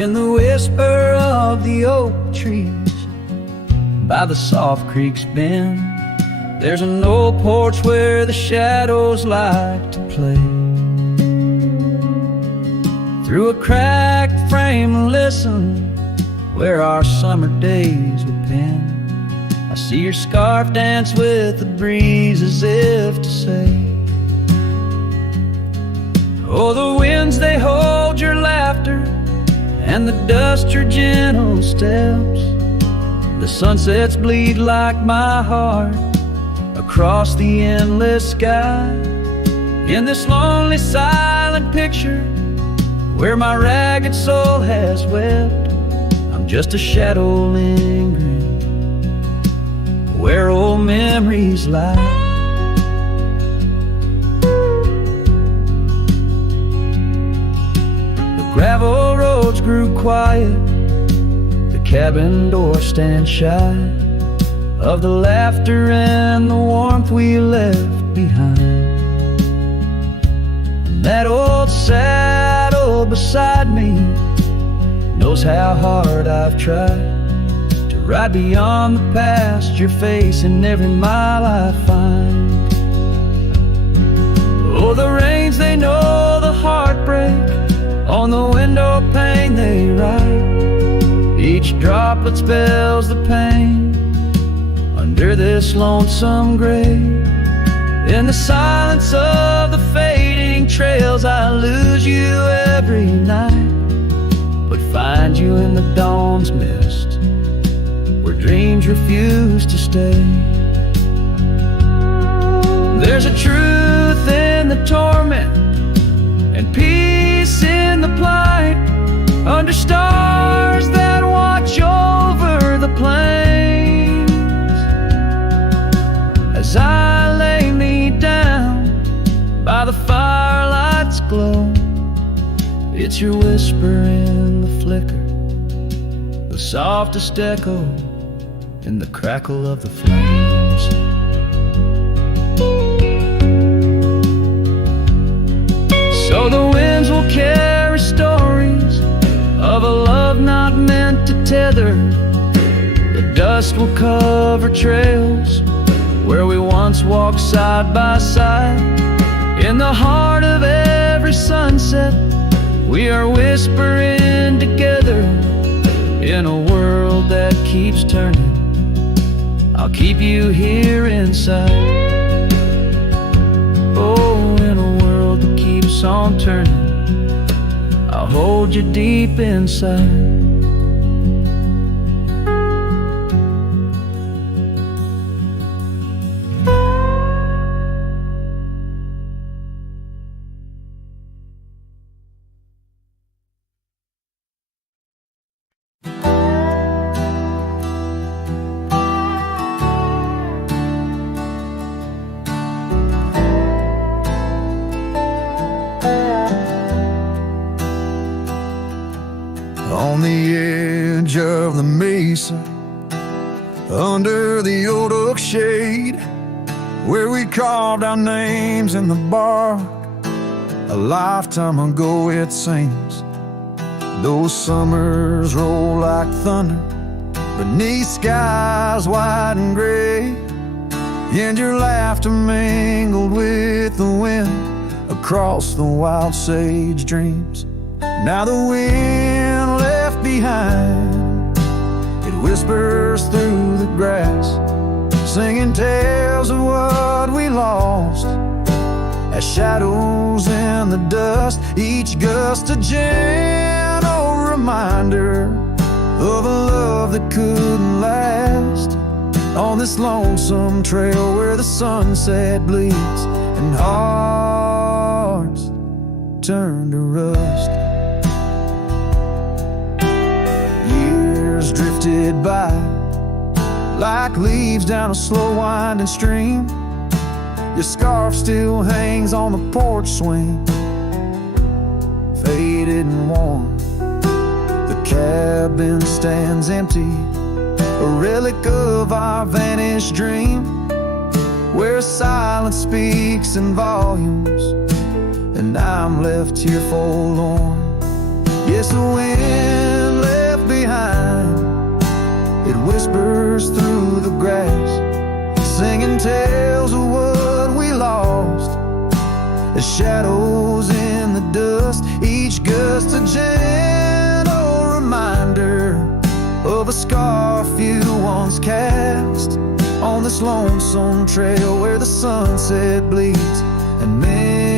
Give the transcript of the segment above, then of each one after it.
in the whisper of the oak trees by the soft creek's bend. There's an old porch where the shadows like to play. Through a cracked frame, listen where our summer days were penned. I see your scarf dance with the breeze as if to say, oh, the winds, they hold your laughter, and the dust your gentle steps. The sunsets bleed like my heart across the endless sky. In this lonely silent picture where my ragged soul has wept, I'm just a shadow lingering where old memories lie. Gravel roads grew quiet, the cabin door stands shy of the laughter and the warmth we left behind. And that old saddle beside me knows how hard I've tried to ride beyond the past, your face in every mile I find. Oh, the rains, they know the heartbreak, on the window pane they write. Each droplet spells the pain under this lonesome grave. In the silence of the fading trails, I lose you every night, but find you in the dawn's mist where dreams refuse to stay. There's a truth in the torment and peace in the plight, under stars that watch over the plains. As I lay me down by the firelight's glow, it's your whisper in the flicker, the softest echo in the crackle of the flames. So the winds will carry stories of a love not meant to tether. The dust will cover trails where we once walked side by side. In the heart of every sunset, we are whispering together. In a world that keeps turning, I'll keep you here inside. Oh, in a world that keeps on turning, I'll hold you deep inside. On the edge of the mesa, under the old oak shade, where we carved our names in the bark a lifetime ago, it seems. Those summers roll like thunder beneath skies white and gray, and your laughter mingled with the wind across the wild sage dreams. Now the wind left behind, it whispers through the grass, singing tales of what we lost as shadows in the dust. Each gust a gentle reminder of a love that couldn't last, on this lonesome trail where the sunset bleeds and hearts turn to rust. Years drifted by like leaves down a slow winding stream. Your scarf still hangs on the porch swing, faded and worn. The cabin stands empty, a relic of our vanished dream, where silence speaks in volumes, and I'm left here forlorn. Yes, the wind behind. It whispers through the grass, singing tales of what we lost. The shadows in the dust, each gust a gentle reminder of a scar few once cast on this lonesome trail where the sunset bleeds and memories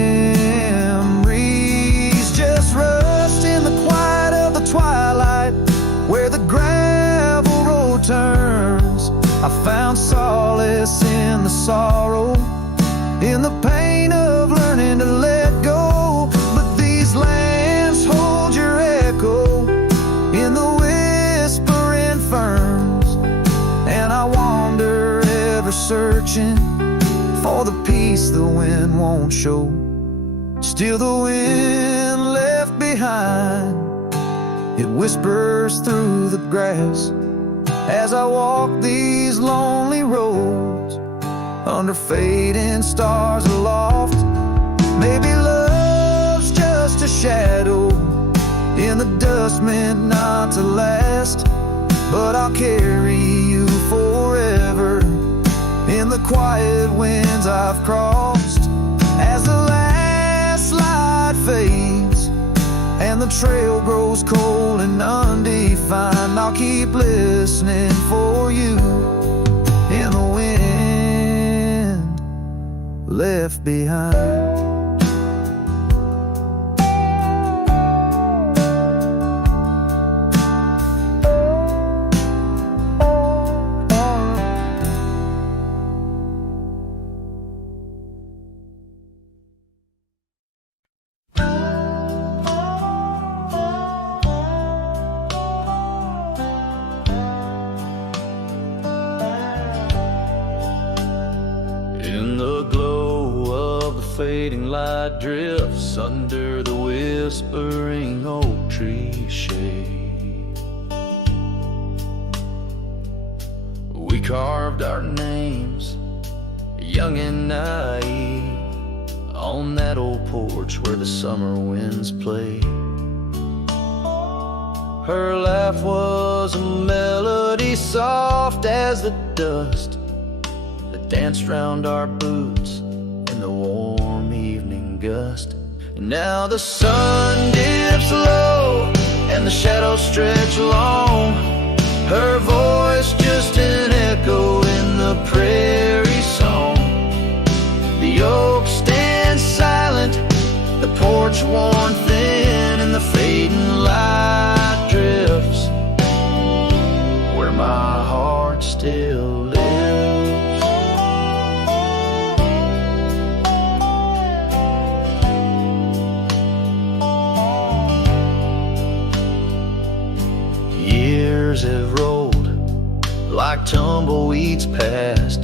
just rust in the quiet of the twilight where the gravel road turns. I found solace in the sorrow, in the pain of learning to let go. But these lands hold your echo in the whispering ferns, and I wander ever searching for the peace the wind won't show. Still the wind left behind, it whispers through the grass as I walk these lonely roads under fading stars aloft. Maybe love's just a shadow in the dust meant not to last, but I'll carry you forever in the quiet winds I've crossed. As the last light fades and the trail grows cold and undefined, I'll keep listening for you in the wind left behind. In the glow of the fading light drifts under the whispering oak tree shade. We carved our names, young and naive, on that old porch where the summer winds played. Her laugh was a melody soft as the dust that danced round our boots in the warm evening gust. And now the sun dips low and the shadows stretch long, her voice just an echo in the prairie song. The oak stands silent, the porch worn thin, and the fading light drifts where my heart still lives. Years have rolled like tumbleweeds past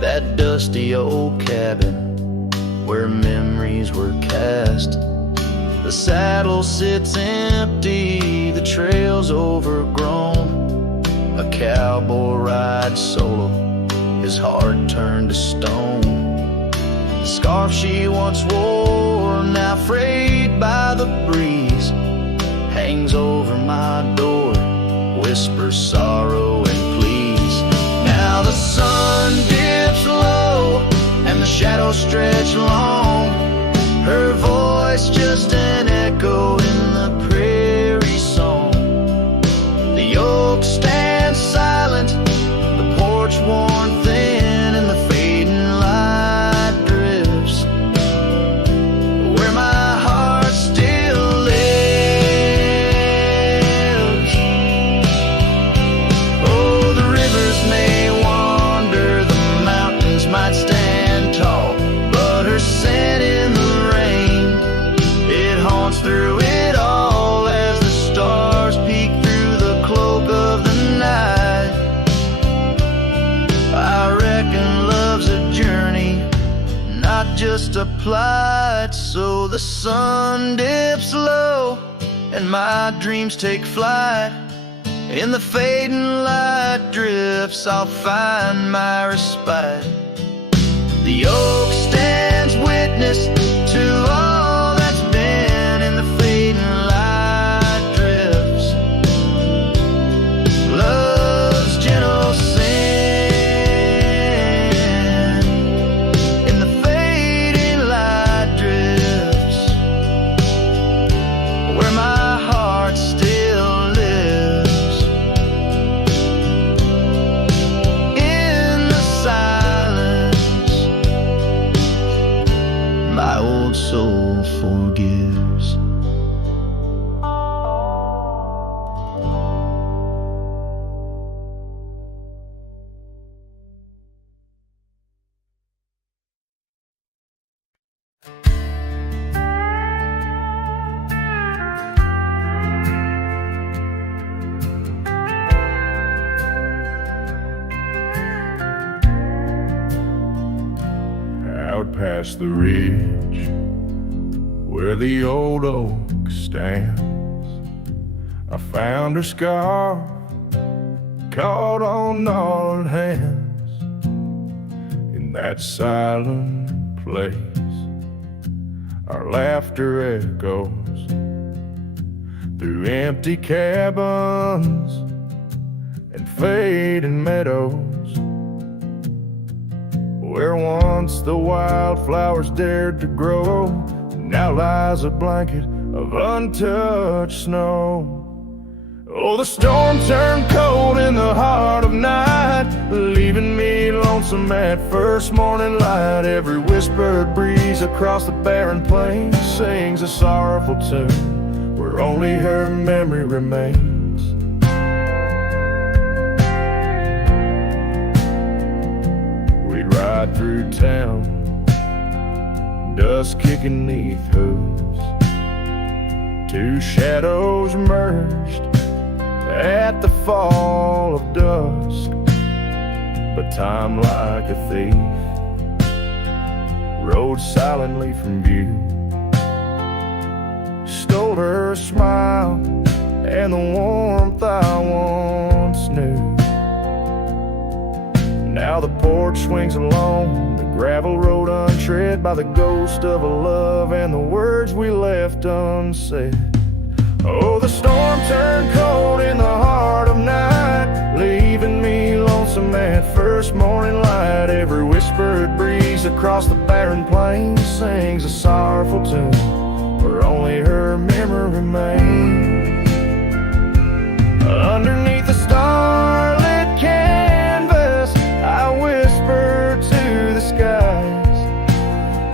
that dusty old cabin where memories were cast. The saddle sits empty, the trail's overgrown. A cowboy rides solo, his heart turned to stone. The scarf she once wore, now frayed by the breeze, hangs over my door, whispers sorrow and pleas. Now the sun dips low and the shadows stretch long, her voice just an echo in the prairie song. The oak stands silent, the porch worn thin, and the fading light drifts where my heart still lives. Oh, the rivers may wander, the mountains might stand tall, but her scent in the rain, it haunts through it all as the stars peek through the cloak of the night. I reckon love's a journey, not just a plight. So the sun dips low and my dreams take flight. In the fading light drifts I'll find my respite. The oak stands witness to all that's been. In the fading light drifts past the ridge where the old oak stands, I found her scarf caught on gnarled hands. In that silent place, our laughter echoes through empty cabins and fading meadows, where once the wildflowers dared to grow, now lies a blanket of untouched snow. Oh, the storm turned cold in the heart of night, leaving me lonesome at first morning light. Every whispered breeze across the barren plains sings a sorrowful tune where only her memory remains. We'd ride through town, dust kicking neath hooves, two shadows merged at the fall of dusk. But time, like a thief, rode silently from view, stole her smile and the warmth I once knew. Now the porch swings along the gravel road untread by the ghost of a love and the words we left unsaid. Oh, the storm turned cold in the heart of night, leaving me lonesome at first morning light. Every whispered breeze across the barren plains sings a sorrowful tune where only her memory remains. Underneath the starlit canvas, I whisper to the skies,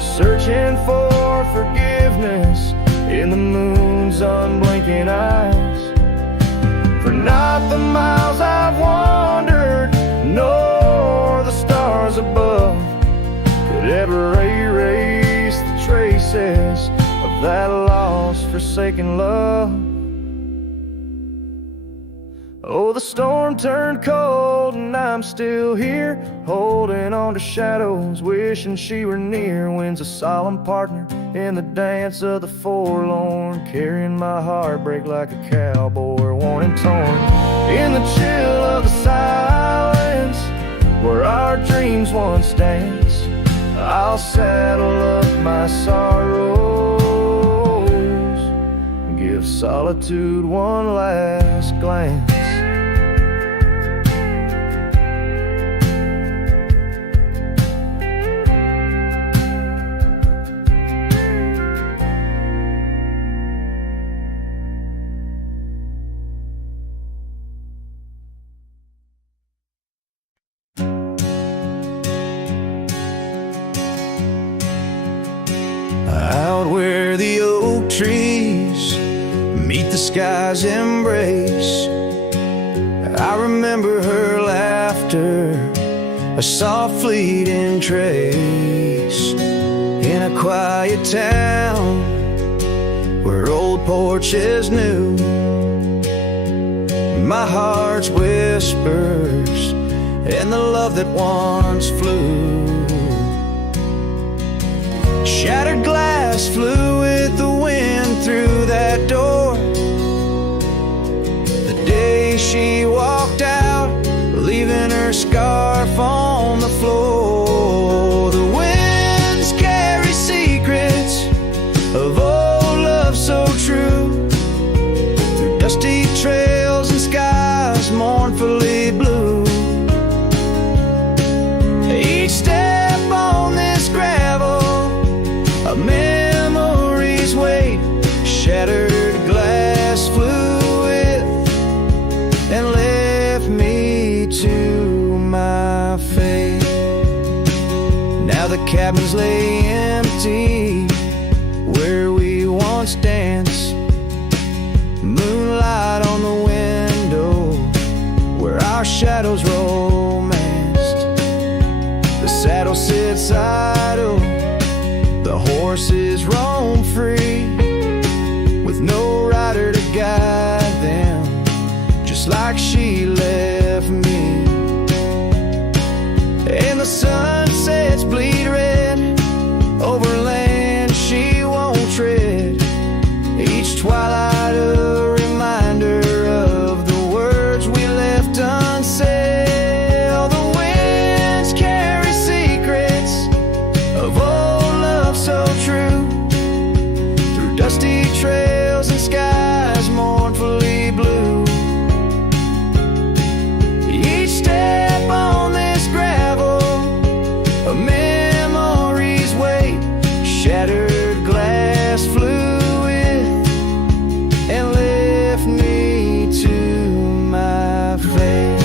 searching for forgiveness in the moon's unblinking eyes. For not the miles I've wandered, nor the stars above could ever erase the traces of that lost, forsaken love. Oh, the storm turned cold and I'm still here, holding on to shadows, wishing she were near. Wind's a solemn partner in the dance of the forlorn, carrying my heartbreak like a cowboy, worn and torn. In the chill of the silence, where our dreams once danced, I'll saddle up my sorrows and give solitude one last glance. Out where the oak trees meet the sky's embrace, I remember her laughter, a soft fleeting trace. In a quiet town where old porches new, my heart's whispers and the love that once flew. Shattered glass flew with the wind through that door the day she walked out, leaving her scarf on the floor. The winds carry secrets of old love so true, through dusty trails and skies mournfully blue. Each step on this gravel, a memory's weight, shattered glass flew with and left me to my fate. Now the cabins lay empty where we once danced, moonlight on the window where our shadows romanced. The saddle sits idle, the horses roam free, with no rider to guide them, just like she left me. And the sunsets bleed red dusty trails and skies mournfully blue. Each step on this gravel, a memory's weight, shattered glass flew with and left me to my fate.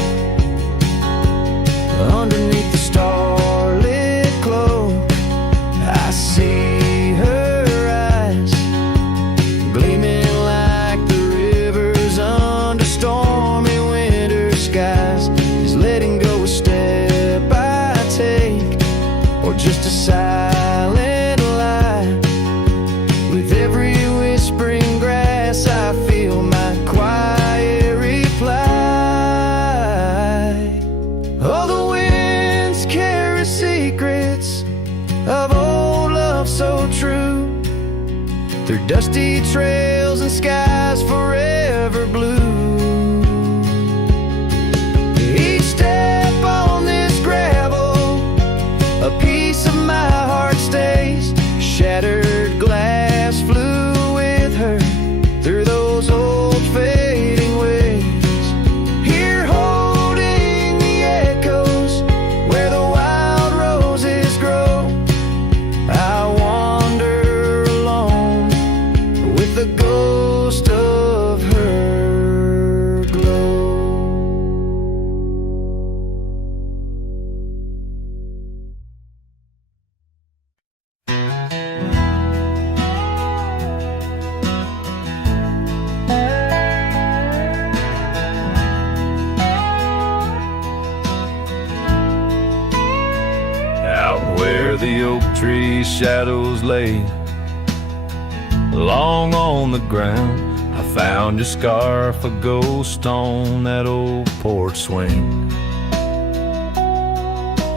Underneath the starlit glow, I see her eyes gleaming like the rivers under stormy winter skies. Is letting go a step I take, or just a silent lie? With every whispering grass I feel my quiet reply. Oh, the winds carry secrets of old love so true, through dusty trails and skies forever blue. Each step on this gravel, a piece of my heart stays. Shattered glass flew with her through those old fading ways. Here holding the echoes where the wild roses grow, I wander alone with the ghost of her glow. Out where the oak tree shadows lay, long on the ground, I found your scarf, a ghost on that old porch swing.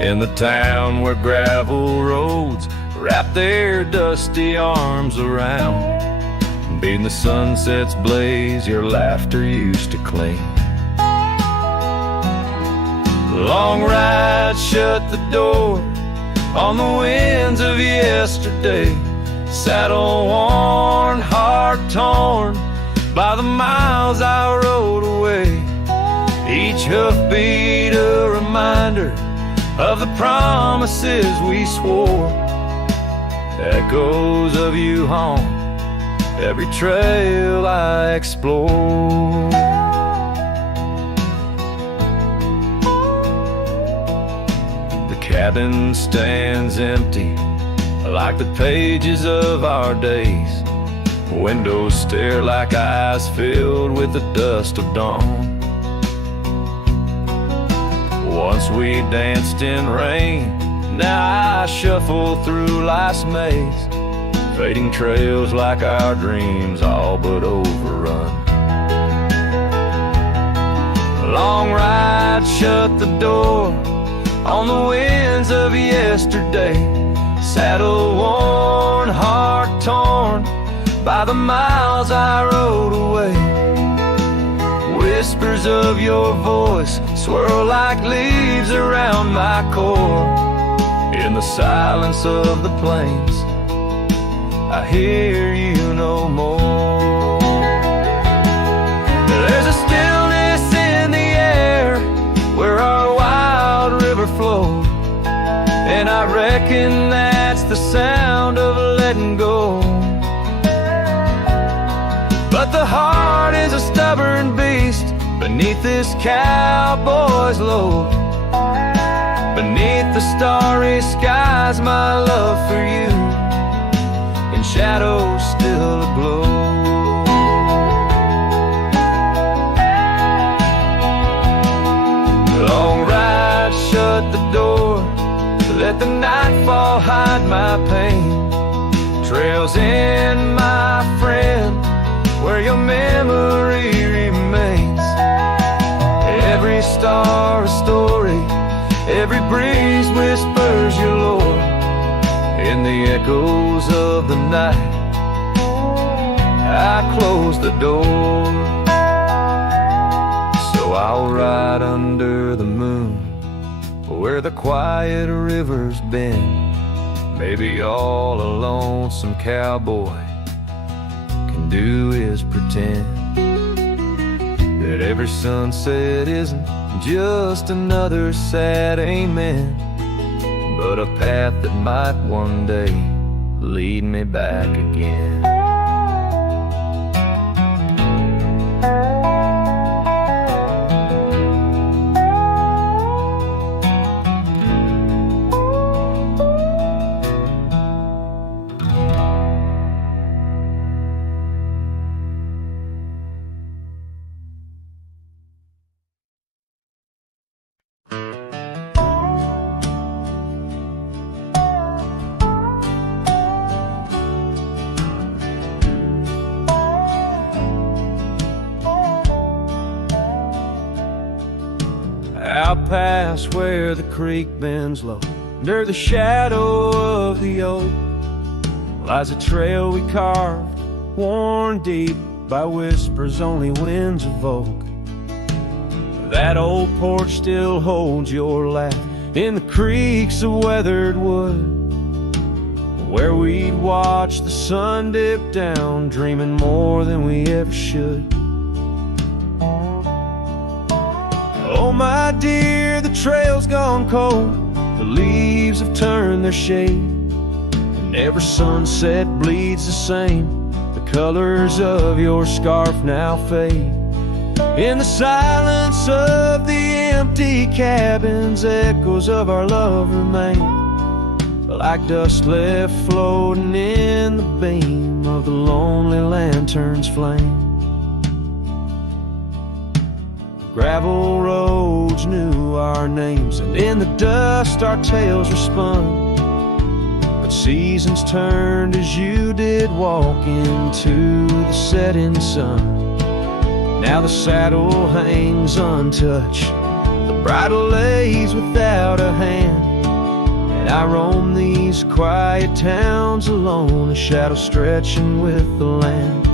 In the town where gravel roads wrap their dusty arms around, beating the sunset's blaze, your laughter used to cling. Long ride shut the door on the winds of yesterday, saddle worn, heart torn by the miles I rode away. Each hoofbeat a reminder of the promises we swore, echoes of you haunt every trail I explore. The cabin stands empty like the pages of our days. Windows stare like eyes filled with the dust of dawn. Once we danced in rain, now I shuffle through life's maze, fading trails like our dreams all but overrun. Long ride shut the door on the winds of yesterday, saddle worn, heart torn by the miles I rode away. Whispers of your voice swirl like leaves around my core. In the silence of the plains, I hear you no more. There's a stillness in the air where our wild river flowed, and I reckon that's the sound of letting go. But the heart is a stubborn beast beneath this cowboy's load. Beneath the starry skies, my love for you in shadows still aglow. Long ride shut the door, let the nightfall hide my pain. Trails in, my friend, where your memory remains. Every star a story, every breeze whispers your lore. In the echoes of the night, I close the door. So I'll ride under the moon, where the quiet river's been. Maybe all a lonesome cowboy can do is pretend that every sunset isn't just another sad amen, but a path that might one day lead me back again. Out past where the creek bends low, under the shadow of the oak, lies a trail we carved, worn deep by whispers only winds evoke. That old porch still holds your laugh in the creaks of weathered wood, where we'd watch the sun dip down, dreaming more than we ever should. Oh my dear, the trail's gone cold, the leaves have turned their shade, and every sunset bleeds the same. The colors of your scarf now fade. In the silence of the empty cabins, echoes of our love remain, like dust left floating in the beam of the lonely lantern's flame. Gravel roads knew our names, and in the dust our tales were spun. But seasons turned as you did walk into the setting sun. Now the saddle hangs untouched, the bridle lays without a hand, and I roam these quiet towns alone, a shadow stretching with the land.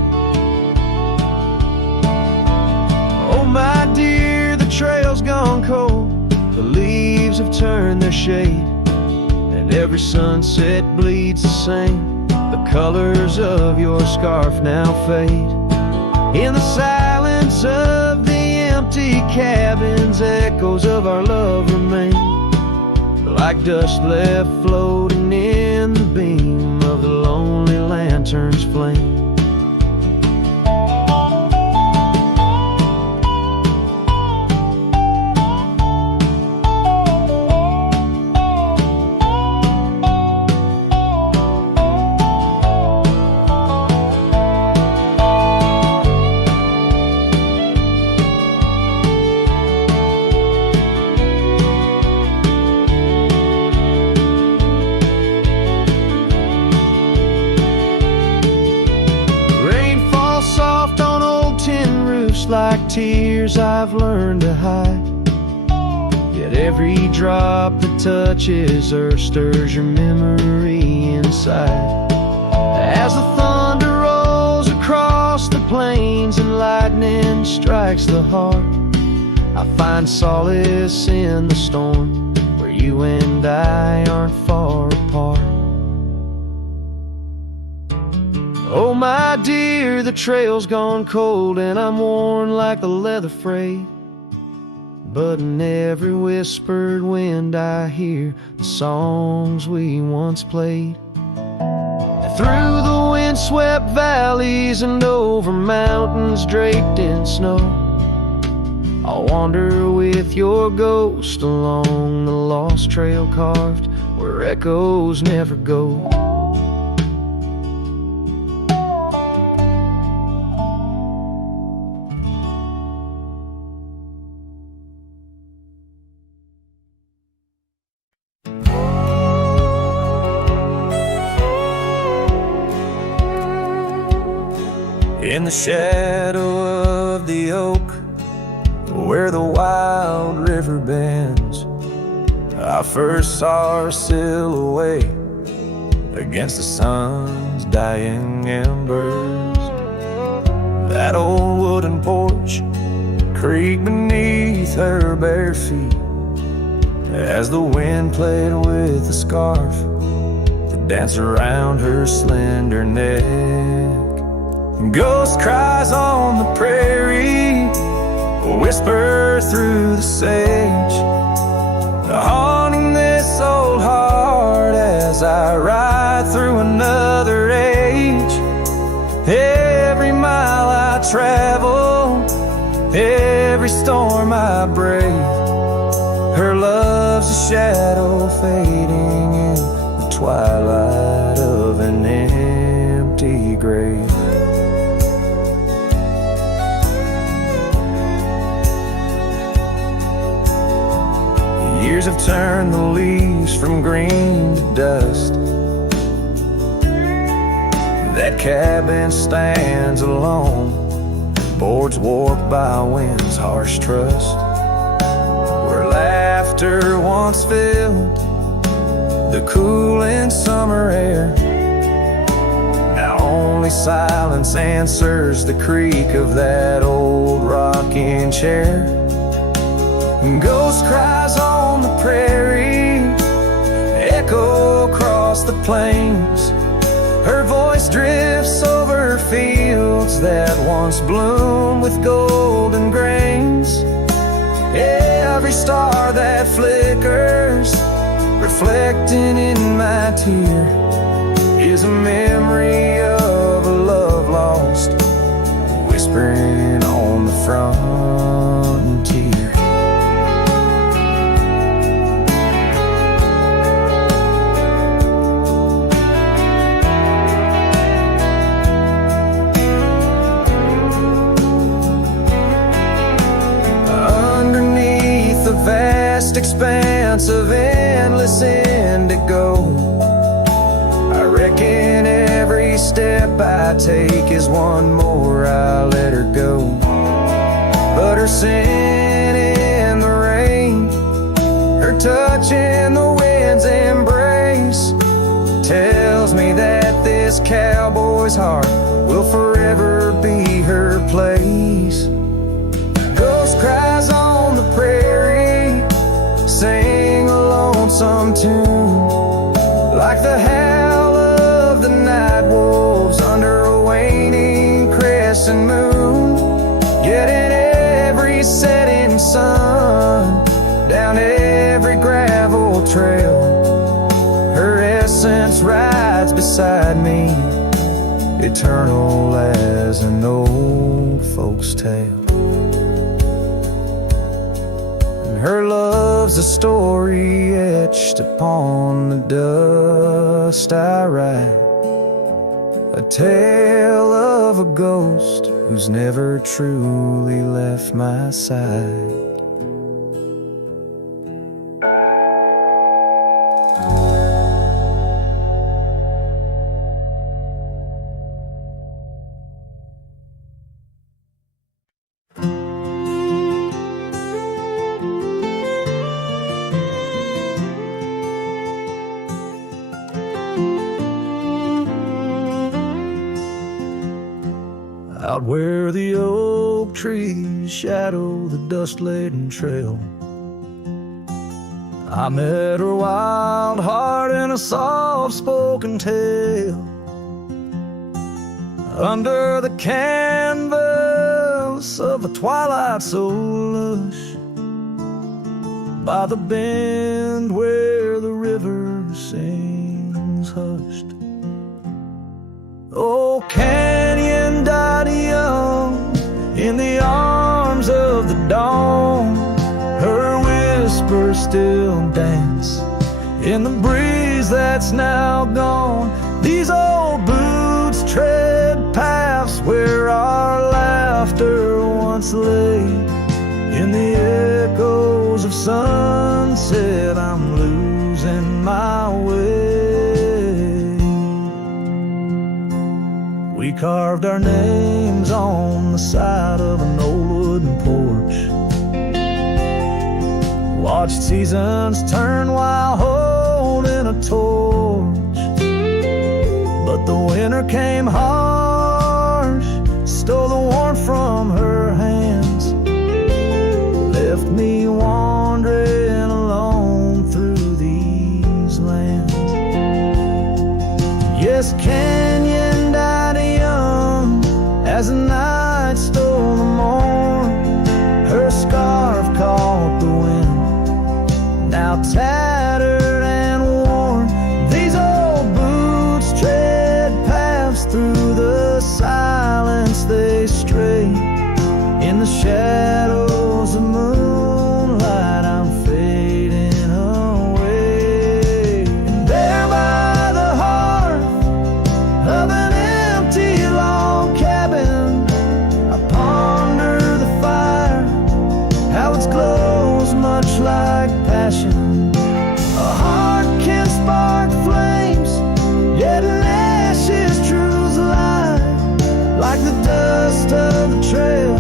Oh my dear, the trail's gone cold, the leaves have turned their shade, and every sunset bleeds the same. The colors of your scarf now fade. In the silence of the empty cabins, echoes of our love remain, like dust left floating in the beam of the lonely lantern's flame. Like tears I've learned to hide, yet every drop that touches earth stirs your memory inside. As the thunder rolls across the plains and lightning strikes the heart, I find solace in the storm, where you and I aren't far apart. Oh my dear, the trail's gone cold, and I'm worn like a leather freight, but in every whispered wind I hear the songs we once played. Through the windswept valleys and over mountains draped in snow, I'll wander with your ghost along the lost trail carved where echoes never go. In the shadow of the oak, where the wild river bends, I first saw her silhouette against the sun's dying embers. That old wooden porch creaked beneath her bare feet as the wind played with the scarf that danced around her slender neck. Ghost cries on the prairie, whisper through the sage, haunting this old heart as I ride through another age. Every mile I travel, every storm I brave, her love's a shadow fading in the twilight of an empty grave. Years have turned the leaves from green to dust. That cabin stands alone, boards warped by wind's harsh trust. Where laughter once filled the cooling summer air, now only silence answers the creak of that old rocking chair. Ghost cries on the prairie, echo across the plains. Her voice drifts over fields that once bloomed with golden grains. Every star that flickers, reflecting in my tear, is a memory of a love lost, whispering on the frontier. Vast expanse of endless indigo, I reckon every step I take is one more I let her go. But her scent in the rain, her touch in the wind's embrace, tells me that this cowboy's heart will forever be her place. Ghost cries on the prairie, sing a lonesome tune, like the howl of the night wolves under a waning crescent moon. Yet in every setting sun, down every gravel trail, her essence rides beside me, eternal as an old folk's tale. Her love's a story etched upon the dust I write, a tale of a ghost who's never truly left my side. Out where the oak trees shadow the dust-laden trail, I met her wild heart in a soft-spoken tale. Under the canvas of a twilight so lush, by the bend where the river sings hushed. Oh, canyon died young in the arms of the dawn. Her whispers still dance in the breeze that's now gone. These old boots tread paths where our laughter once lay. In the echoes of sunset, I'm losing my way. We carved our names on the side of an old wooden porch, watched seasons turn while holding a torch. But the winter came harsh, stole the warmth from her hands, left me wandering alone through these lands. Yes, canyon died young As the night stole the morn, her scarf caught the wind, now tattered and worn. These old boots tread paths through the silence, they stray in the shadows of moonlight. I'm fading away. And there by the hearth of an empty log cabin, I ponder the fire, how its glows much like passion. A heart can spark flames, yet in ashes truths lie, like the dust of the trail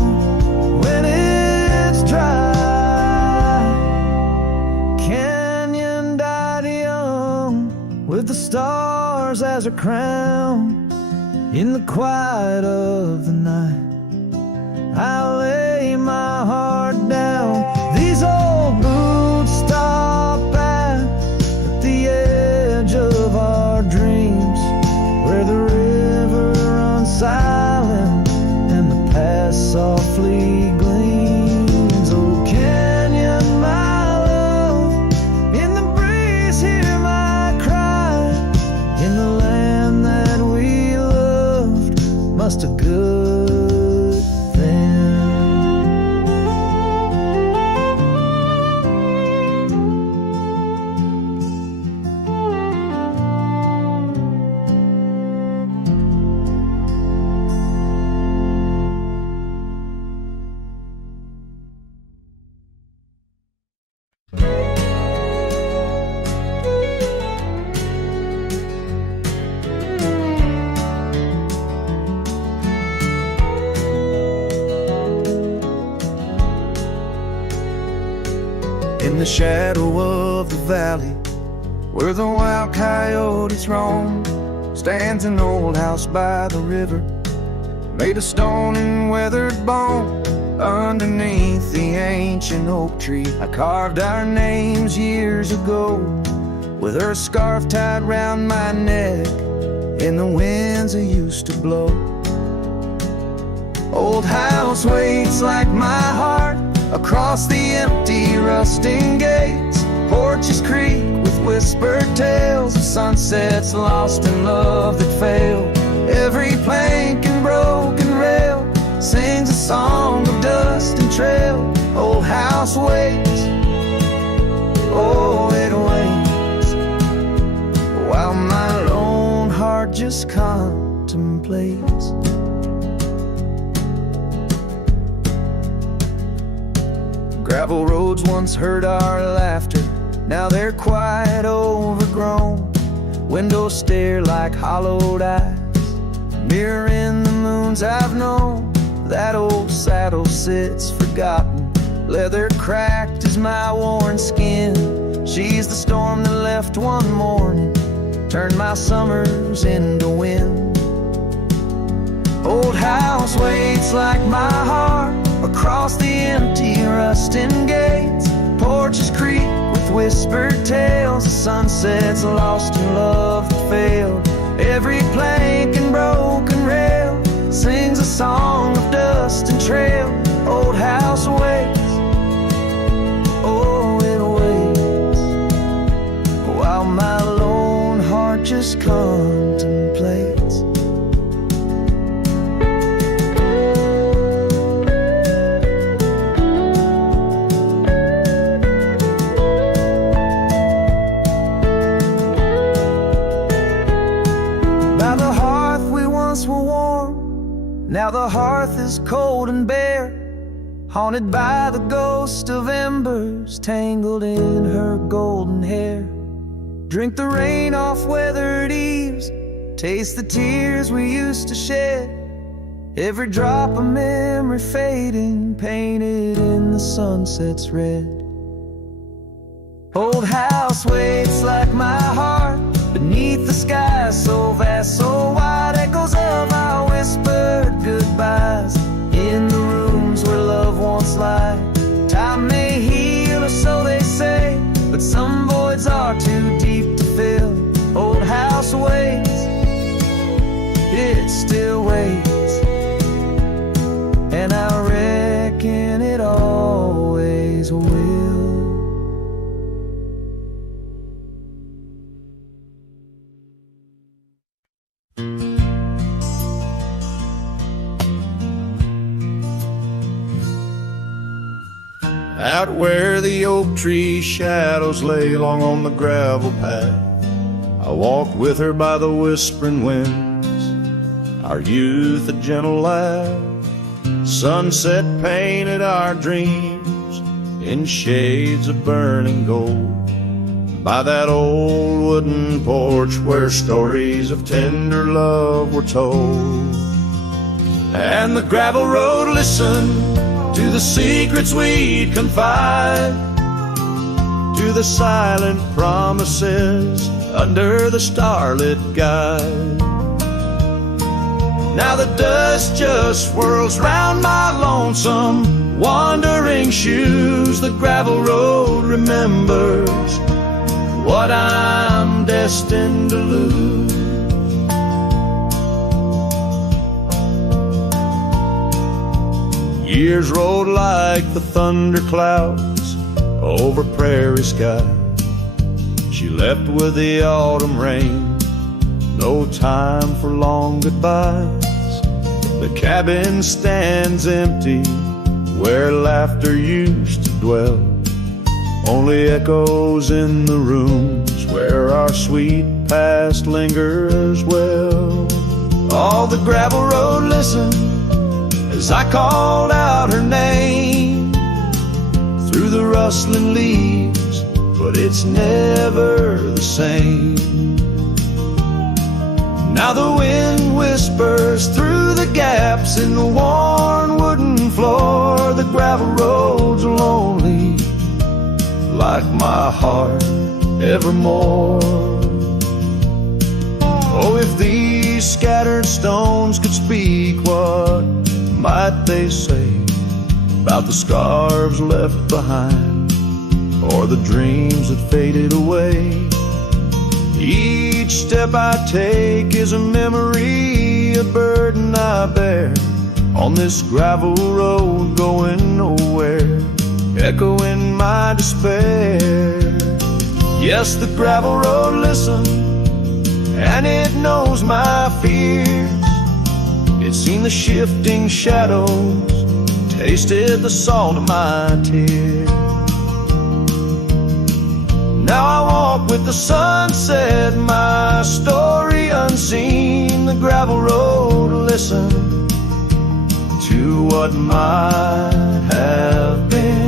when it's dry. Canyon died young, with the stars as her crown. In the quiet of the night, I lay my heart down. These old boots stop at the edge of our dreams, where the river runs silent and the past softly gleams. Oh, canyon, my love, in the breeze hear my cry. In the land that we loved, must a good thing. In the shadow of the valley, where the wild coyotes roam, stands an old house by the river, made of stone and weathered bone. Underneath the ancient oak tree, I carved our names years ago, with her scarf tied round my neck in the winds that used to blow. Old house waits like my heart across the empty rusting gates. Porches creak with whispered tales of sunsets lost in love that failed. Every plank and broken rail sings a song of dust and trail. Old house waits, oh it waits, while my lone heart just contemplates. Gravel roads once heard our laughter, now they're quite overgrown. Windows stare like hollowed eyes, mirroring the moons I've known. That old saddle sits forgotten, leather cracked as my worn skin. She's the storm that left one morning, turned my summers into wind. Old house waits like my heart across the empty rusting gates. Porches creak with whispered tales of sunsets lost in love that failed. Every plank and broken rail sings a song of dust and trail. Old house waits, oh it waits, while my lone heart just contemplates. Now the hearth is cold and bare, haunted by the ghost of embers tangled in her golden hair. Drink the rain off weathered eaves, taste the tears we used to shed. Every drop of memory fading, painted in the sunset's red. Old house waits like my heart beneath the sky so vast, so wide. Echoes of our whispered goodbyes in the rooms where love once lied. Time may heal, or so they say, but some voids are too deep to fill. Old house waits, it still waits, out where the oak tree shadows lay long on the gravel path. I walked with her by the whispering winds, our youth a gentle laugh. Sunset painted our dreams in shades of burning gold, by that old wooden porch where stories of tender love were told. And the gravel road listened to the secrets we'd confide, to the silent promises under the starlit guide. Now the dust just swirls round my lonesome wandering shoes. The gravel road remembers what I'm destined to lose. Years rolled like the thunder clouds over prairie sky. She left with the autumn rain, no time for long goodbyes. The cabin stands empty where laughter used to dwell, only echoes in the rooms where our sweet past lingers well. All the gravel road listened as I called out her name through the rustling leaves, but it's never the same. Now the wind whispers through the gaps in the worn wooden floor. The gravel roads are lonely, like my heart evermore. Oh, if these scattered stones could speak, what might they say about the scars left behind, or the dreams that faded away? Each step I take is a memory, a burden I bear on this gravel road going nowhere, echoing my despair. Yes, the gravel road listens, and it knows my fears. It's seen the shifting shadows, tasted the salt of my tears. Now I walk with the sunset, my story unseen. The gravel road listen to what might have been.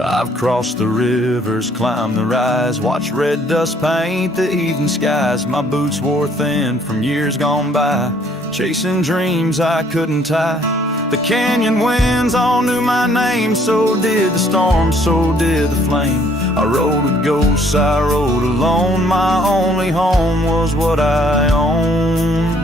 I've crossed the rivers, climbed the rise, watched red dust paint the evening skies. My boots wore thin from years gone by, chasing dreams I couldn't tie. The canyon winds all knew my name, so did the storm, so did the flame. I rode with ghosts, I rode alone, my only home was what I owned.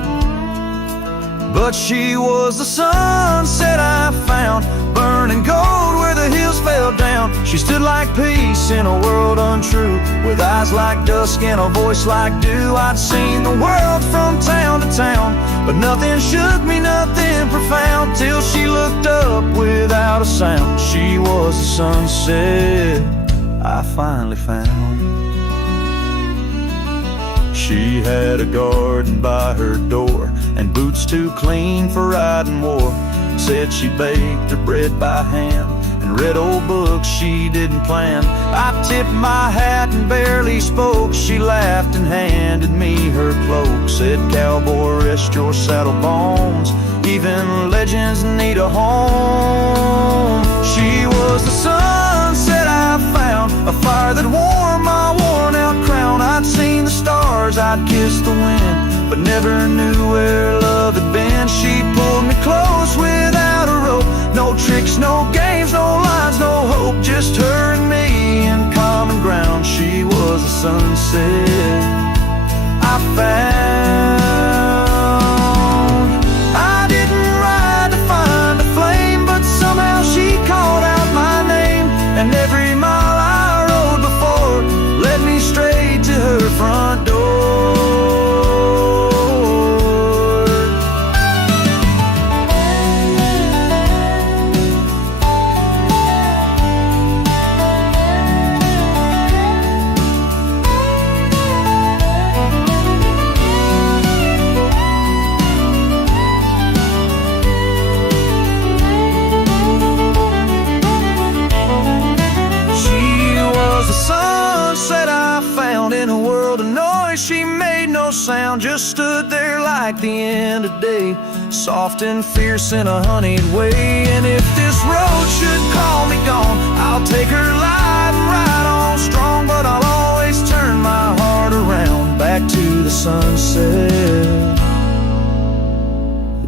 But she was the sunset I found, burning gold where the hills fell down. She stood like peace in a world untrue, with eyes like dusk and a voice like dew. I'd seen the world from town to town, but nothing shook me, nothing profound, till she looked up without a sound. She was the sunset I finally found. She had a garden by her door, and boots too clean for riding war. Said she baked her bread by hand, and read old books she didn't plan. I tipped my hat and barely spoke. She laughed and handed me her cloak. Said, cowboy, rest your saddle bones, even legends need a home. She was the sunset I found, a fire that warmed my worn out crown. I'd seen the stars, I'd kissed the wind, but never knew where love had been. She pulled me close without a rope, no tricks, no like the end of day, soft and fierce in a honeyed way. And if this road should call me gone, I'll take her light and ride on strong. But I'll always turn my heart around back to the sunset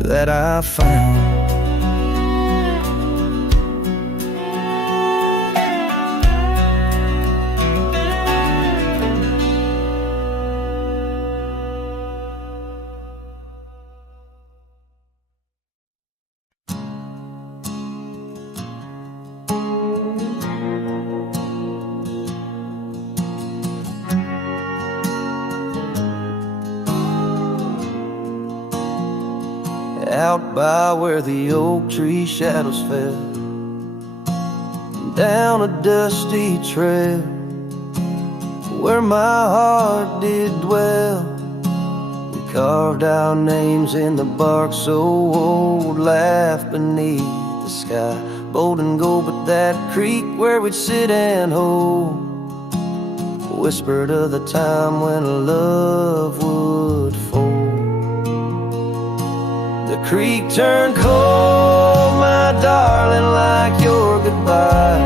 that I found. Out by where the oak tree shadows fell, down a dusty trail where my heart did dwell, we carved our names in the bark so old, laughed beneath the sky, bold and gold. But that creek where we'd sit and hold whispered of the time when love would fold. The creek turned cold, my darling, like your goodbye.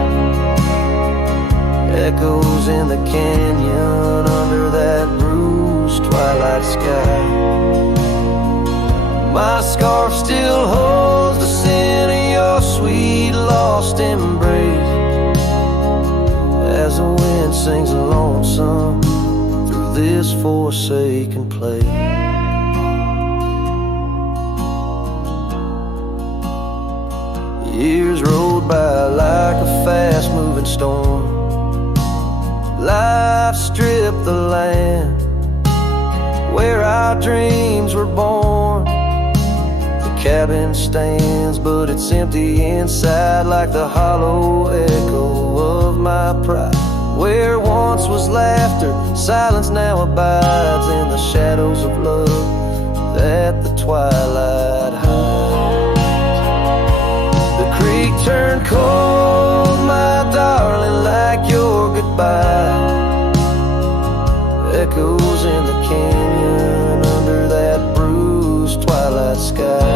Echoes in the canyon under that bruised twilight sky. My scarf still holds the scent of your sweet lost embrace, as the wind sings a lonesome through this forsaken place. Years rolled by like a fast-moving storm. Life stripped the land where our dreams were born. The cabin stands, but it's empty inside, like the hollow echo of my pride. Where once was laughter, silence now abides in the shadows of love that the twilight hides. The creek turned cold, my darling, like your goodbye. Echoes in the canyon under that bruised twilight sky.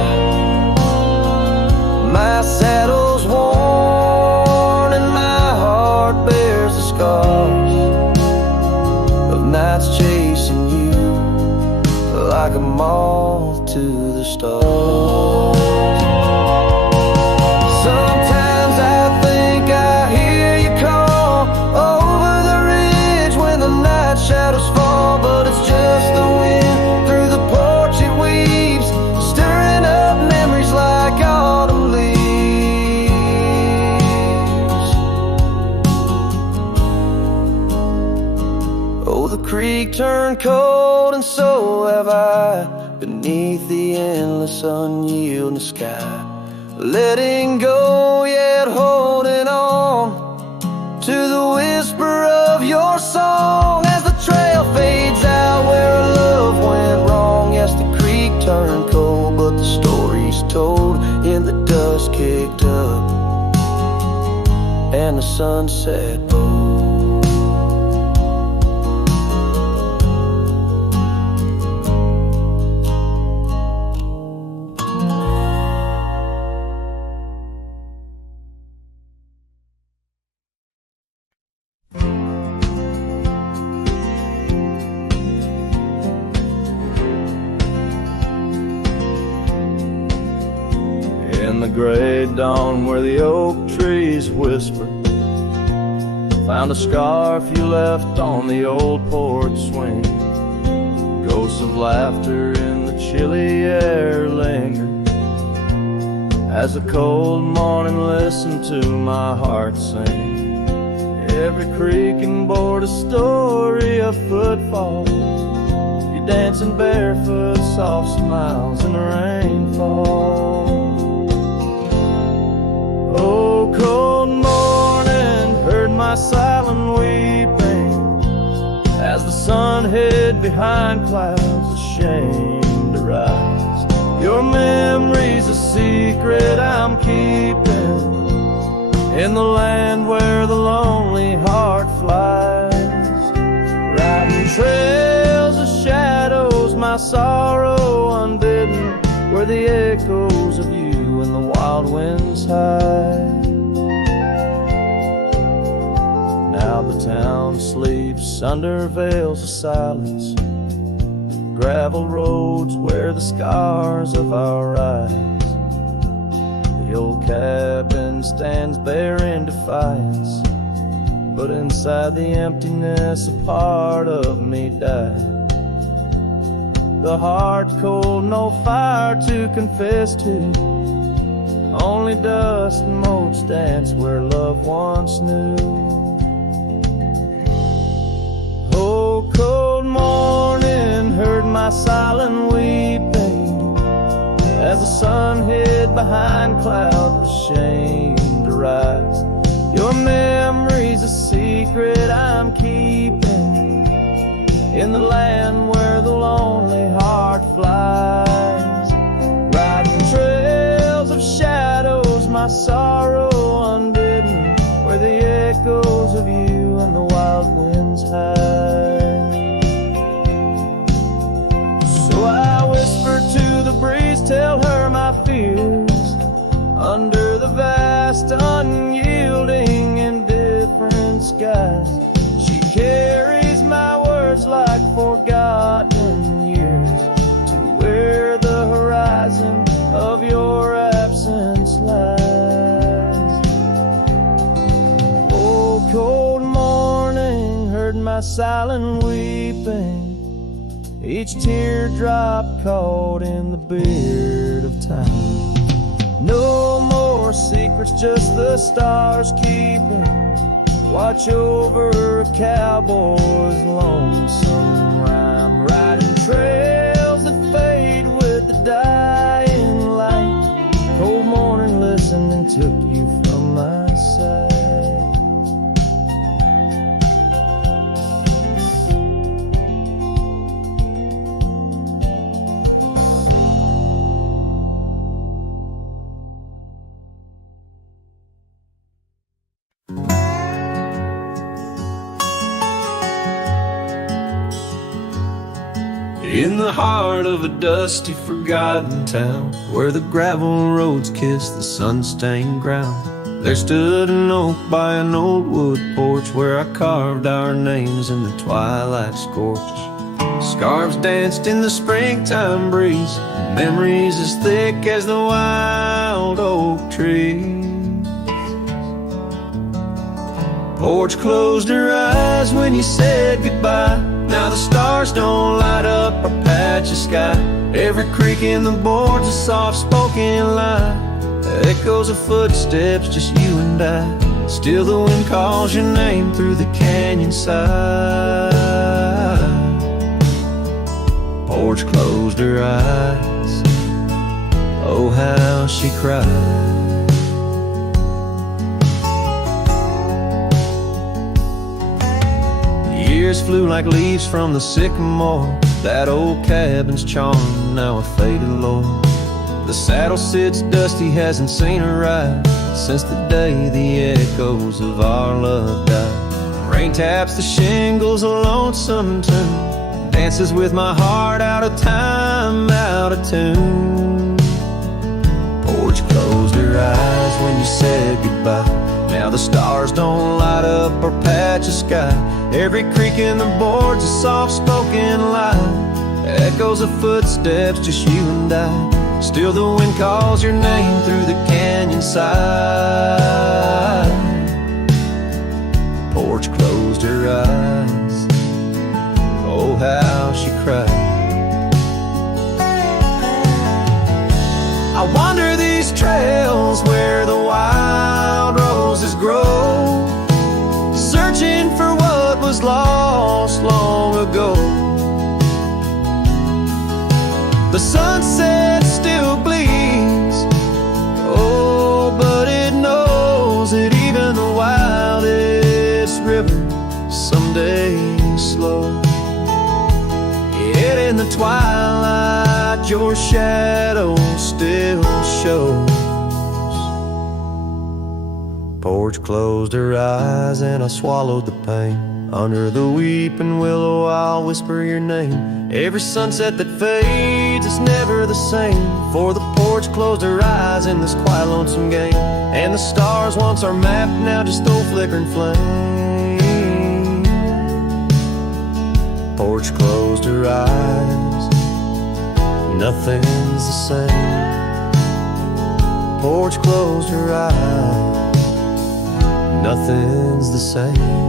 My saddle's worn and my heart bears the scars of nights chasing you like a moth to the stars. Sometimes I think I hear you call over the ridge when the night shadows fall, but it's just the wind through the porch it weaves, stirring up memories like autumn leaves. Oh, the creek turned cold and so have I, beneath the endless unyielding sky. Letting go yet holding on to the whisper of your song as the trail fades out where our love went wrong. Yes, the creek turned cold, but the story's told in the dust kicked up and the sunset bold. In the gray dawn where the oak trees whisper, found a scarf you left on the old porch swing. Ghosts of laughter in the chilly air linger as the cold morning listened to my heart sing. Every creaking board a story of footfalls, you dancing barefoot, soft smiles in the rainfall. Oh, cold morning, heard my silent weeping as the sun hid behind clouds, ashamed to rise. Your memory's a secret I'm keeping in the land where the lonely heart flies, riding trails of shadows, my sorrow undone. where the echoes of you and the wild winds hide. Now the town sleeps under veils of silence, gravel roads wear the scars of our eyes. The old cabin stands bare in defiance, but inside the emptiness a part of me died. The heart cold, no fire to confess to, only dust and motes dance where love once knew. Oh, cold morning, heard my silent weeping as the sun hid behind clouds ashamed to rise. Your memory's a secret I'm keeping in the land where the lonely heart flies, riding trails of shadows, my sorrow unbidden, where the echoes of you and the wild winds hide. So I whisper to the breeze, tell her my fears, under the vast unyielding indifferent skies. She carries my words like forgotten years to where the horizon of your absence lies. Oh, cold morning, heard my silent weeping, each teardrop caught in the beard of time. No more secrets, just the stars keeping watch over a cowboy's lonesome rhyme, riding trails that fade with the dying light. Cold morning listening took you from my side. In the heart of a dusty, forgotten town, where the gravel roads kiss the sun-stained ground, there stood an oak by an old wood porch, where I carved our names in the twilight scorch. Scarves danced in the springtime breeze, memories as thick as the wild oak tree. Porch closed her eyes when you said goodbye. Now the stars don't light up our patch of sky. Every creak in the board's a soft-spoken lie, echoes of footsteps, just you and I. Still the wind calls your name through the canyon side. Porch closed her eyes, oh how she cried. Years flew like leaves from the sycamore, that old cabin's charm, now a faded lore. The saddle sits dusty, hasn't seen a ride since the day the echoes of our love died. Rain taps the shingles, a lonesome tune dances with my heart, out of time, out of tune. Porch closed her eyes when you said goodbye. Now the stars don't light up our patch of sky. Every creak in the board's a soft-spoken lie, echoes of footsteps, just you and I. Still the wind calls your name through the canyon side. Porch closed her eyes, oh how she cried. I wander these trails where the wild roses grow, searching for what was lost long ago. The sunset still bleeds, oh, but it knows that even the wildest river someday slow. Yet in the twilight your shadow still shows. Porch closed her eyes and I swallowed the pain. Under the weeping willow I'll whisper your name. Every sunset that fades reads, it's never the same. For the porch closed her eyes in this quiet lonesome game, and the stars once our map now just throw flickering flame. Porch closed her eyes, nothing's the same. Porch closed her eyes, nothing's the same.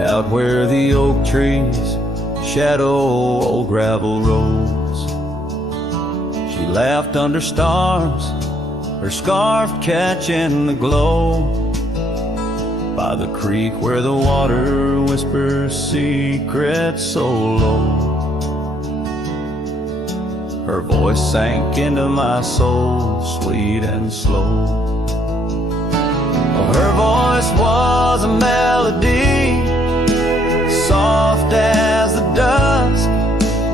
Out where the oak trees shadow old gravel roads, she laughed under stars, her scarf catching the glow. By the creek where the water whispers secrets so low, her voice sank into my soul, sweet and slow. Oh, her voice was a melody, soft as the dusk,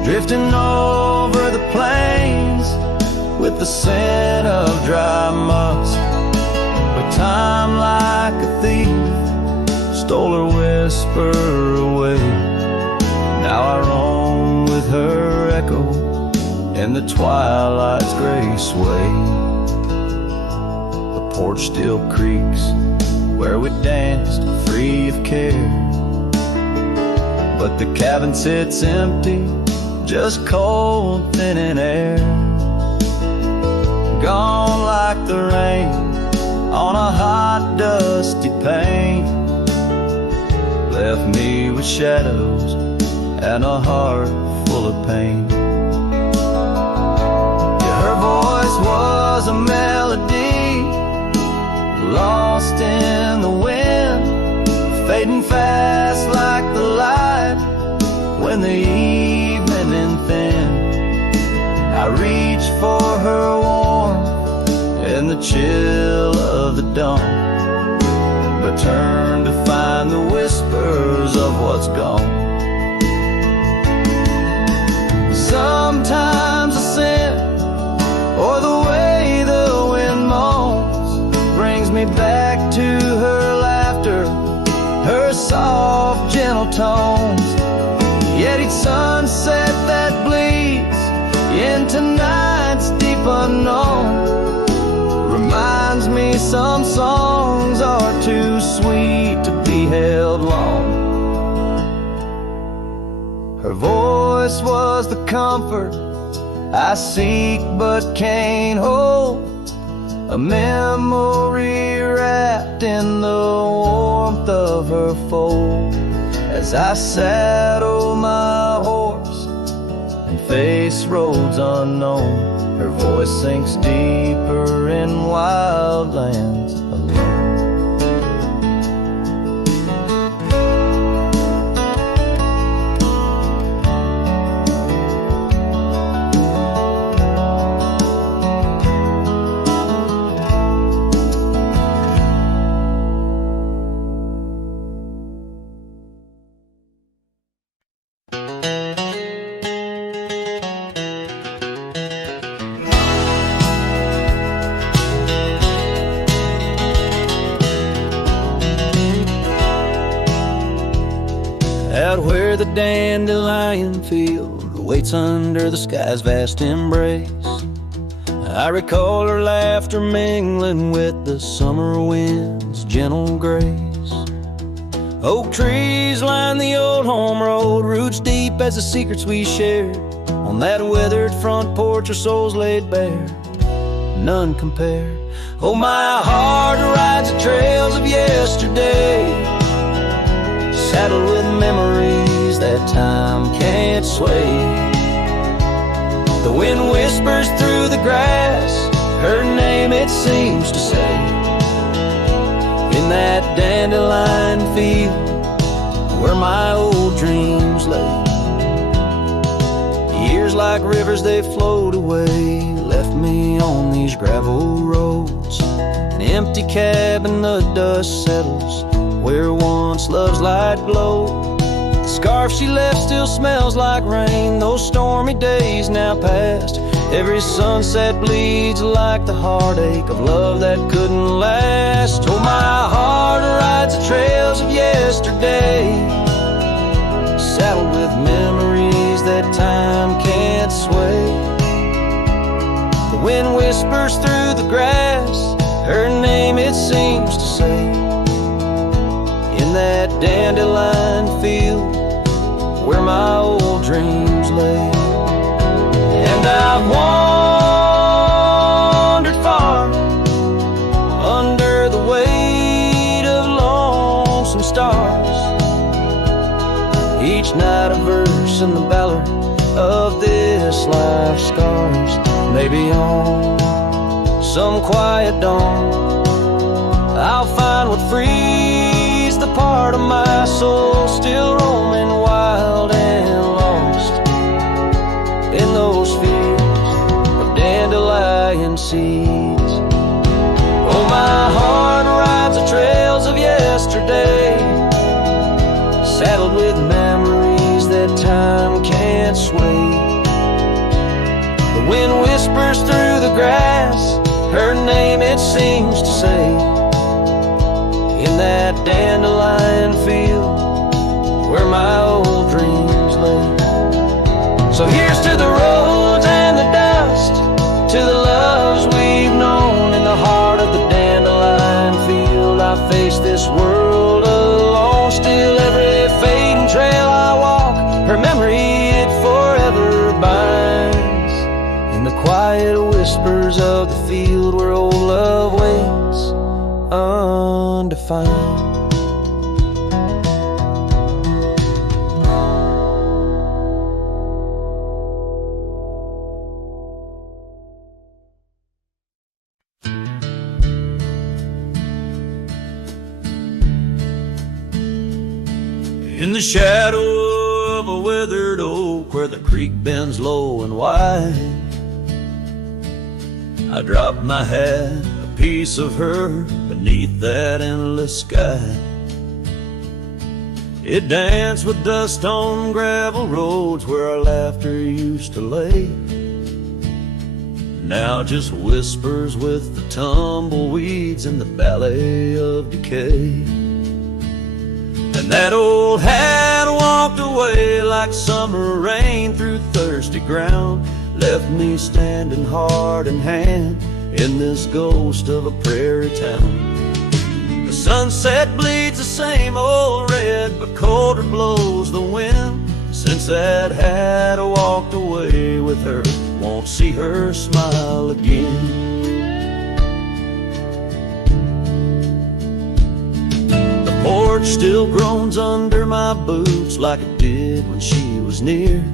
drifting over the plains with the scent of dry musk. But time, like a thief, stole her whisper away. Now I roam with her echo in the twilight's gray sway. The porch still creaks where we danced free of care, but the cabin sits empty, just cold, thinning air. Gone like the rain on a hot, dusty pane, left me with shadows and a heart full of pain. Yeah, her voice was a melody, lost in the wind, fading fast like the light when the evening thin. I reached for her warmth in the chill of the dawn, but turned to find the whispers of what's gone. Sometimes the scent or the way the wind moans brings me back to her laughter, her soft, gentle tones. Yet each sunset that bleeds into night's deep unknown reminds me some songs are too sweet to be held long. Her voice was the comfort I seek but can't hold, a memory wrapped in the warmth of her fold. As I saddle my horse and face roads unknown, her voice sinks deeper in wild lands alone. Out where the dandelion field waits under the sky's vast embrace, I recall her laughter mingling with the summer wind's gentle grace. Oak trees line the old home road, roots deep as the secrets we shared. On that weathered front porch our souls laid bare, none compare. Oh, my heart rides the trails of yesterday, saddled with memories that time can't sway. The wind whispers through the grass, her name it seems to say. In that dandelion field where my old dreams lay, years like rivers they flowed away, left me me on these gravel roads. An empty cabin, the dust settles where once love's light glowed. The scarf she left still smells like rain. Those stormy days now past. Every sunset bleeds like the heartache of love that couldn't last. Oh, my heart rides the trails of yesterday, saddled with memories that time can't sway. The wind whispers through the grass, her name it seems to say, in that dandelion field where my old dreams lay. And I've wandered far under the weight of lonesome stars, each night a verse in the ballad of this life's scars. Maybe on some quiet dawn I'll find what frees the part of my soul still roaming wild and lost in those fields of dandelion seeds. Oh, my heart rides the trails of yesterday, saddled with memories that time can't sway. The wind whispers through the grass, her name it seems to say, in that dandelion field where my old dreams lay. So here's to the roads and the dust, to the loves we've known. In the heart of the dandelion field I face this world alone. Still every fading trail I walk, her memory it forever binds. In the quiet whispers of the field where old love waits undefined. In the shadow of a withered oak where the creek bends low and wide, I dropped my hat, a piece of her, beneath that endless sky. It danced with dust on gravel roads where our laughter used to lay. Now just whispers with the tumbleweeds in the ballet of decay. And that old hat walked away like summer rain through thirsty ground, left me standing heart in hand in this ghost of a prairie town. The sunset bleeds the same old red, but colder blows the wind. Since that hat walked away with her, won't see her smile again. The porch still groans under my boots like it did when she was near,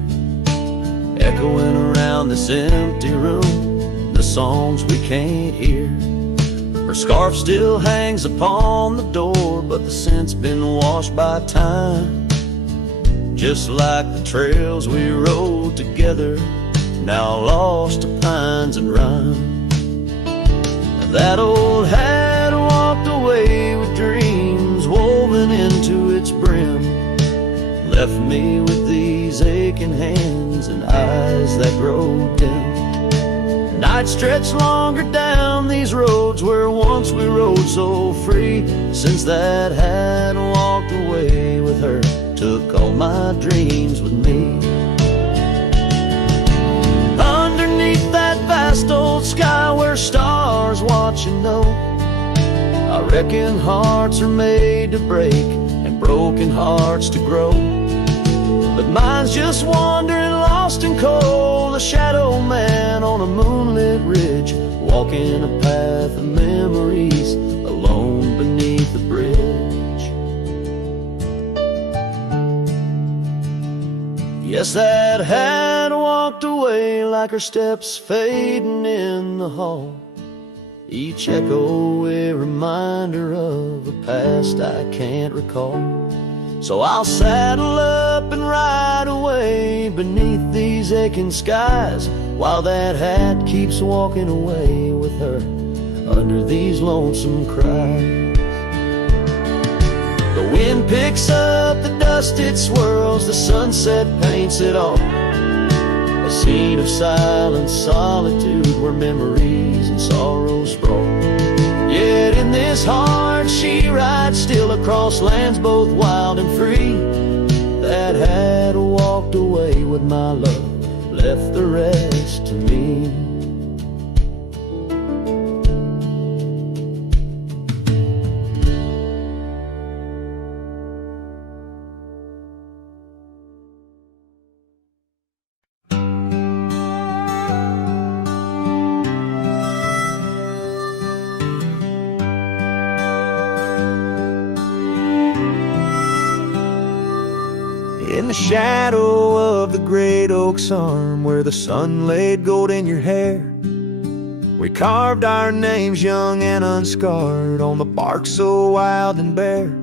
echoing around this empty room, the songs we can't hear. Her scarf still hangs upon the door, but the scent's been washed by time, just like the trails we rode together, now lost to pines and rime. That old hat walked away with dreams woven into its brim, left me with these aching hands and eyes that grow dim. Night stretched longer down these roads where once we rode so free. Since that hat walked away with her, took all my dreams with me. Underneath that vast old sky where stars watch and know, I reckon hearts are made to break and broken hearts to grow. But mine's just wandering lost and cold, a shadow man on a moonlit ridge, walking a path of memories alone beneath the bridge. Yes, that hat walked away like her steps fading in the hall, each echo a reminder of a past I can't recall. So I'll saddle up and ride away beneath these aching skies, while that hat keeps walking away with her under these lonesome cries. The wind picks up the dust it swirls, the sunset paints it all, a scene of silent solitude where memories and sorrows sprawl. Yet in this heart she rides still across lands both wild and free. That had walked away with my love, left the rest to me. In the shadow of the great oak's arm, where the sun laid gold in your hair, we carved our names young and unscarred on the bark so wild and bare.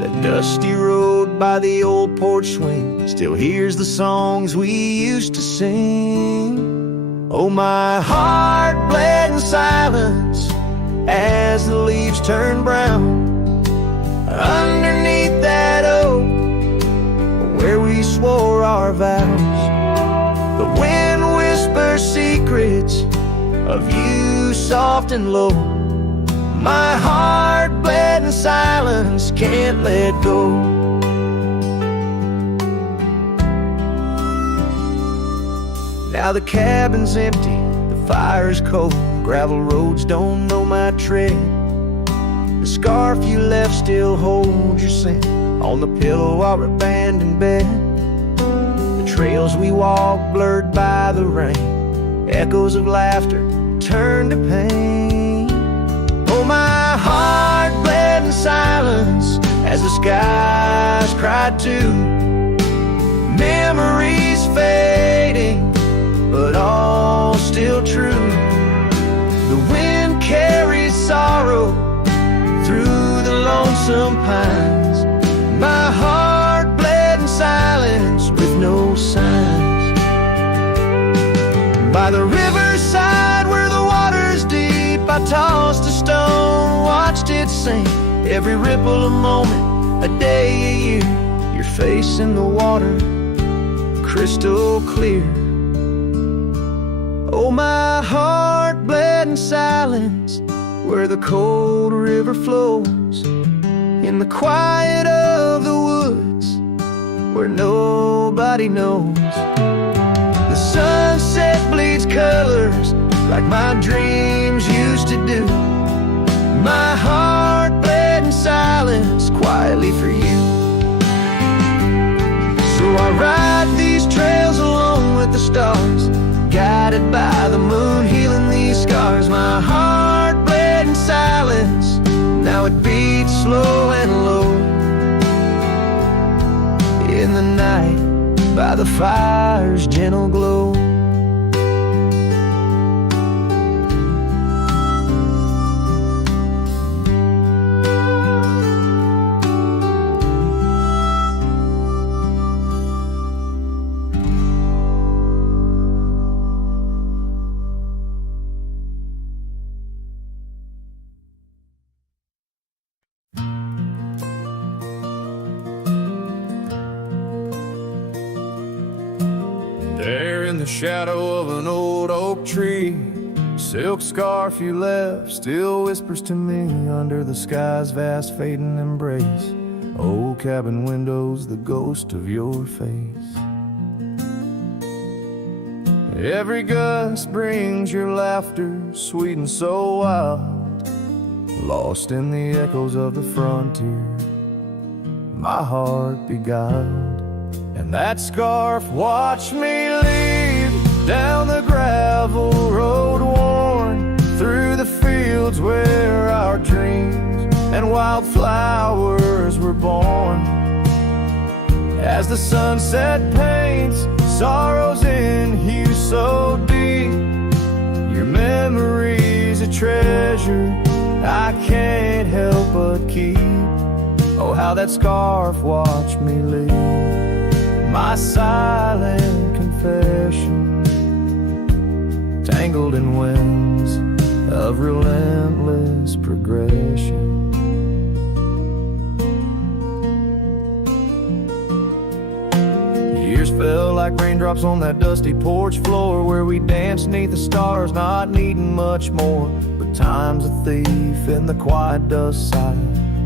That dusty road by the old porch swing still hears the songs we used to sing. Oh, my heart bled in silence as the leaves turned brown underneath that oak where we swore our vows. The wind whispers secrets of you soft and low. My heart bled in silence, can't let go. Now the cabin's empty, the fire's cold, gravel roads don't know my tread. The scarf you left still holds your scent on the pillow of our abandoned bed. The trails we walked blurred by the rain, echoes of laughter turned to pain. Oh, my heart bled in silence as the skies cried too. Memories fading, but all still true. The wind carries sorrow through the lonesome pines. My heart bled in silence with no signs. By the riverside where the water's deep, I tossed a stone, watched it sink. Every ripple a moment, a day, a year. Your face in the water, crystal clear. Oh, my heart bled in silence where the cold river flows, in the quiet of the woods where nobody knows. The sunset bleeds colors like my dreams used to do. My heart bled in silence quietly for you. So I ride these trails alone with the stars, guided by the moon, healing these scars. My heart bled in silence, now it beats slow and low. In the night, by the fire's gentle glow. There in the shadow of an old oak tree, silk scarf you left still whispers to me under the sky's vast fading embrace. Old cabin windows, the ghost of your face. Every gust brings your laughter, sweet and so wild, lost in the echoes of the frontier, my heart beguiled. And that scarf watched me lead down the gravel road worn through the fields where our dreams and wildflowers were born. As the sunset paints sorrows in hue so deep, your memory's a treasure I can't help but keep. Oh, how how that scarf watched me leave. My silent confession, tangled in winds of relentless progression. Years fell like raindrops on that dusty porch floor, where we danced neath the stars, not needing much more. But time's a thief in the quiet dust side,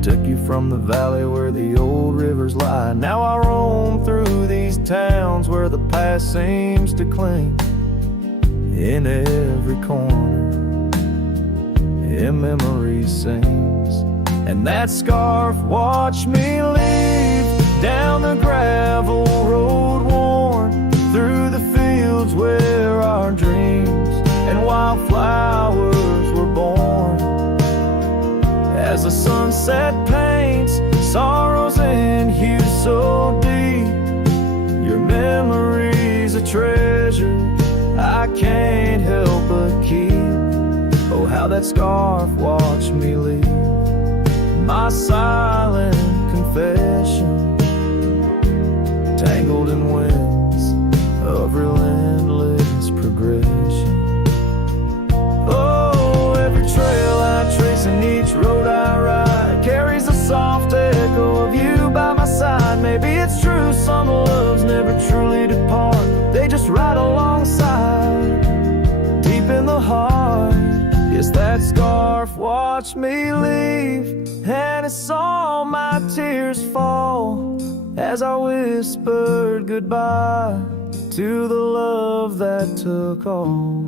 took you from the valley where the old rivers lie. Now I roam through these towns where the past seems to cling. In every corner, in memory sings. And that scarf watched me leave down the gravel road worn, through the fields where our dreams and wildflowers were born. As the sunset paints sorrows in hues so deep, your memory's a treasure I can't help but keep. Oh, how that scarf watched me leave. My silent confession, tangled in winds of relentless progression. Oh, every trail I trace and each road I ride carries a soft echo of you by my side. Maybe it's true, some loves never truly depart, they just ride alongside, deep in the heart. Yes, that scarf watched me leave, and it saw my tears fall as I whispered goodbye to the love that took all.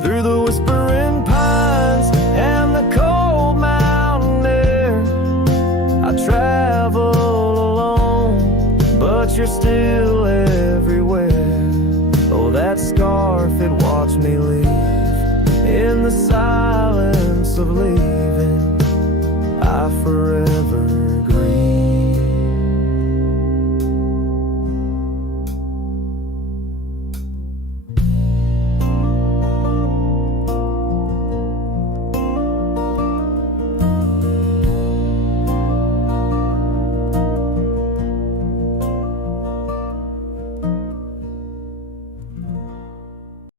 Through the whispering pines and the cold mountain air, I travel alone, but you're still everywhere. Oh, that scarf, it watched me leave in the silence of leaving. I forever grieve.